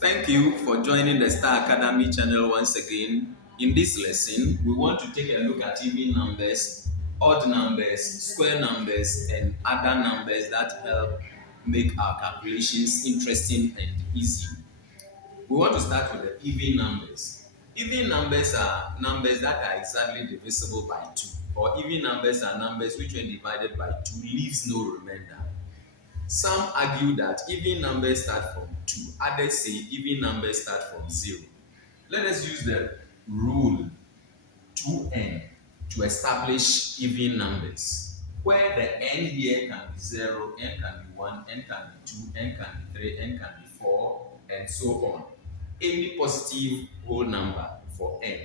Thank you for joining the Star Academy channel once again. In this lesson, we want to take a look at even numbers, odd numbers, square numbers, and other numbers that help make our calculations interesting and easy. We want to start with the even numbers. Even numbers are numbers that are exactly divisible by 2, or even numbers are numbers which when divided by 2 leaves no remainder. Some argue that even numbers start from 2. Others say even numbers start from 0. Let us use the rule 2n to establish even numbers, where the n here can be 0, n can be 1, n can be 2, n can be 3, n can be 4, and so on. Any positive whole number for n.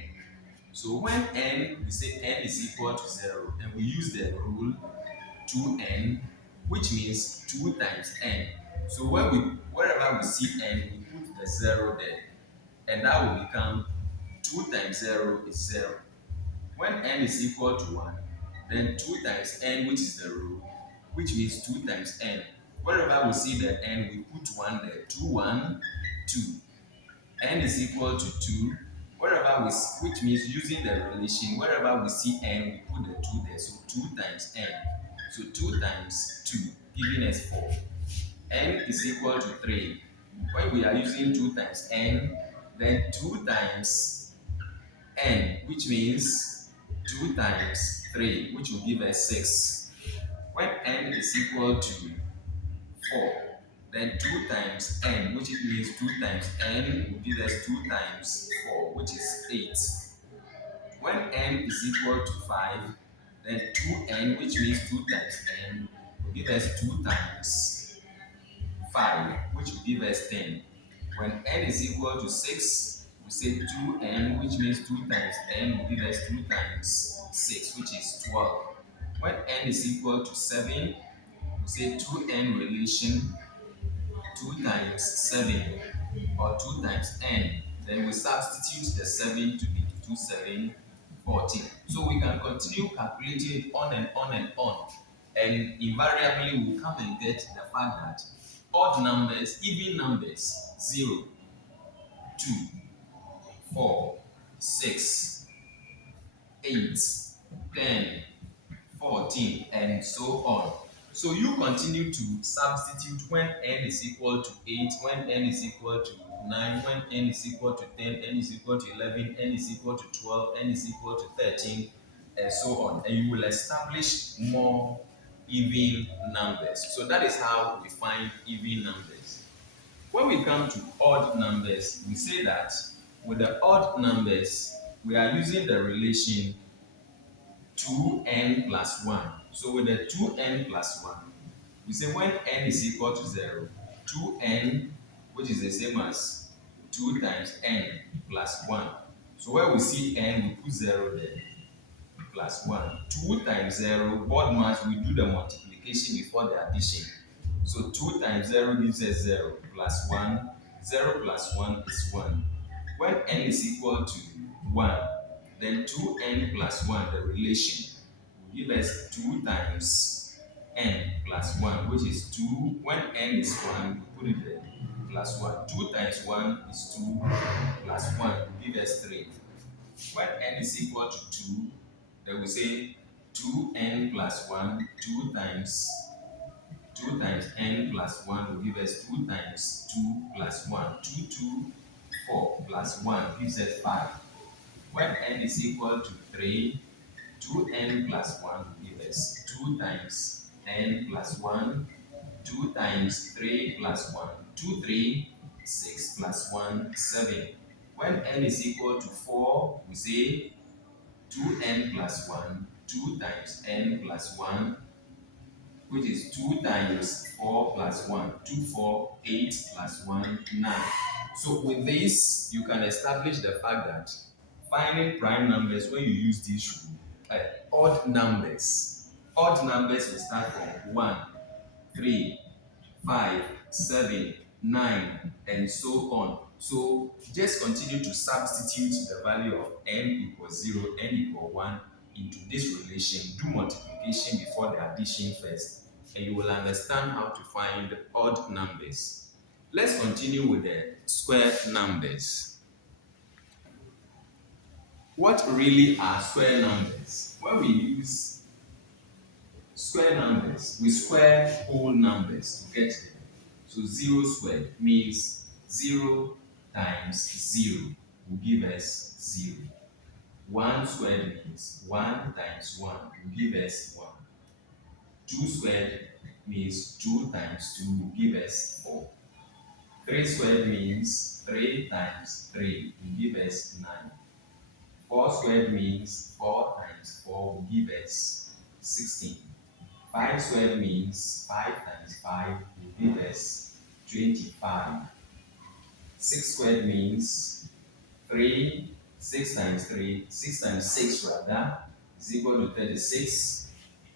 So when n, we say n is equal to 0, and we use the rule 2n, which means 2 times n. So wherever we see n, we put the 0 there, and that will become 2 times 0 is 0. When n is equal to 1, then 2 times n, which is the rule, which means 2 times n. Wherever we see the n, we put 1 there. 2, 1, 2. N is equal to 2. Which means using the relation, wherever we see n, we put the 2 there. So 2 times n. So 2 times 2, giving us 4. N is equal to 3. When we are using 2 times n, then 2 times n, which means 2 times 3, which will give us 6. When n is equal to 4, then 2 times n, which means 2 times n, will give us 2 times 4, which is 8. When n is equal to 5, then 2n, which means 2 times n, will give us 2 times 5, which will give us 10. When n is equal to 6, we say 2n, which means 2 times n will give us 2 times 6, which is 12. When n is equal to 7, we say 2n relation 2 times 7, or 2 times n. Then we substitute the 7 to be 2, 7, 14. So we can continue calculating on and on and on. And invariably we'll come and get the fact that odd numbers, even numbers, 0, 2, 4, 6, 8, 10, 14, and so on. So you continue to substitute when n is equal to 8, when n is equal to 9, when n is equal to 10, n is equal to 11, n is equal to 12, n is equal to 13, and so on. And you will establish more even numbers. So that is how we find even numbers. When we come to odd numbers, we say that with the odd numbers, we are using the relation 2n plus 1. So with the 2n plus 1, we say when n is equal to 0, 2n, which is the same as 2 times n plus 1. So where we see n, we put 0 there, plus 1. 2 times 0, board mass, we do the multiplication before the addition. So 2 times 0 gives us 0, plus 1. 0 plus 1 is 1. When n is equal to 1, then 2n plus 1, the relation, will give us 2 times n plus 1, which is 2. When n is 1, we put it there, plus 1. 2 times 1 is 2, plus 1 will give us 3. When n is equal to 2, then we say 2n plus 1, 2 times n plus 1 will give us 2 times 2 plus 1. 2, 2, 4 plus 1 gives us 5. When n is equal to 3, 2n plus 1 will give us 2 times n plus 1, 2 times 3 plus 1, 2, 3, 6 plus 1, 7. When n is equal to 4, we say 2n plus 1, 2 times n plus 1, which is 2 times 4 plus 1, 2, 4, 8 plus 1, 9. So with this, you can establish the fact that finding prime numbers, when you use this rule, odd numbers will start from 1, 3, 5, 7, 9, and so on. So just continue to substitute the value of n equals 0, n equals 1 into this relation. Do multiplication before the addition first, and you will understand how to find odd numbers. Let's continue with the square numbers. What really are square numbers? When we use square numbers, we square whole numbers to get them. So 0 squared means 0 times 0 will give us 0. 1 squared means 1 times 1 will give us 1. 2 squared means 2 times 2 will give us 4. 3 squared means 3 times 3 will give us 9. 4 squared means 4 times 4 will give us 16. 5 squared means 5 times 5 will give us 25. 6 squared means 6 times 3, 6 times 6 rather, is equal to 36.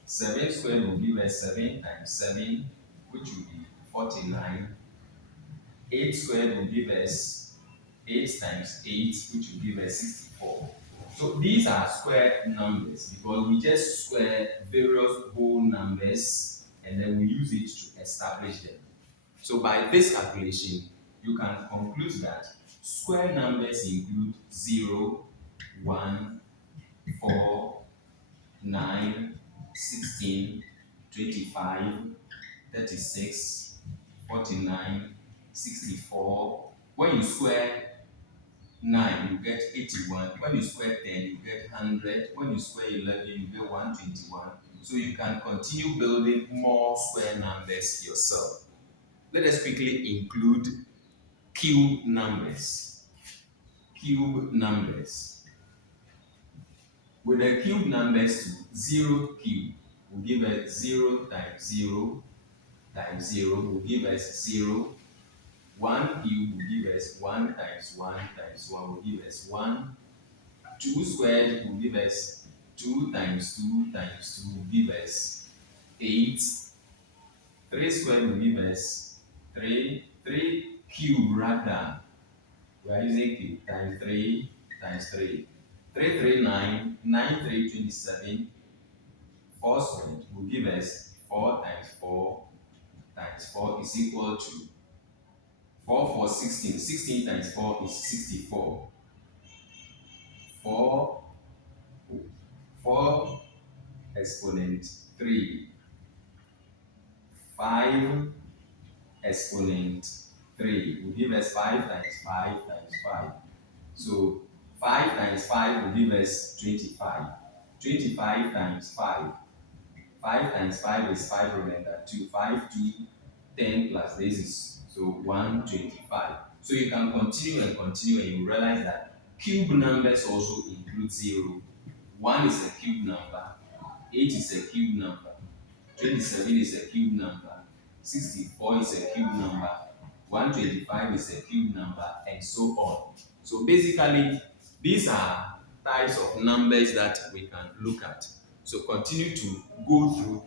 7 squared will give us 7 times 7, which will be 49. 8 squared will give us 8 times 8, which will give us 64. So these are square numbers because we just square various whole numbers and then we use it to establish them. So by this calculation, you can conclude that square numbers include 0, 1, 4, 9, 16, 25, 36, 49, 64. When you square 9, you get 81. When you square 10, you get 100. When you square 11, you get 121. So you can continue building more square numbers yourself. Let us quickly include cube numbers. Cube numbers. With the cube numbers, 0 cube will give us 0 times 0 times 0 will give us 0. 1 cube will give us 1 times 1 times 1 will give us 1. 2 squared will give us 2 times 2 times 2 will give us 8. 3 squared will give us 3. 3 cube rather. We are using cube times 3 times 3. 3 3 9. 9 3 27. 4 squared will give us 4 times 4 times 4 is equal to 4 4 16. 16 times 4 is 64. 4 4 exponent 3. 5 exponent 3 will give us 5 times 5 times 5. So 5 times 5 will give us 25. 25 times 5. 5 times 5 is 5 remainder 2. 5 2 10 plus this is so 125. So you can continue and continue and you realize that cube numbers also include 0. 1 is a cube number. 8 is a cube number. 27 is a cube number. 64 is a cube number. 125 is a cube number, and so on. So basically, these are types of numbers that we can look at. So continue to go through,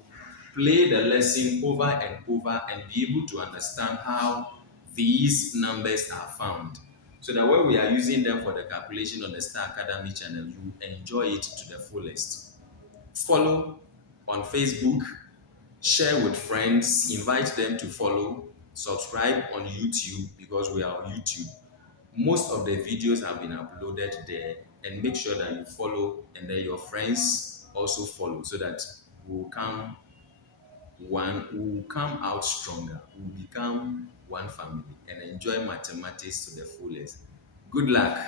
play the lesson over and over, and be able to understand how these numbers are found. So that when we are using them for the calculation on the Star Academy channel, you enjoy it to the fullest. Follow on Facebook, share with friends, invite them to follow, subscribe on YouTube because we are on YouTube. Most of the videos have been uploaded there, and make sure that you follow and then your friends also follow so that we'll come out stronger, we'll become one family and enjoy mathematics to the fullest. Good luck.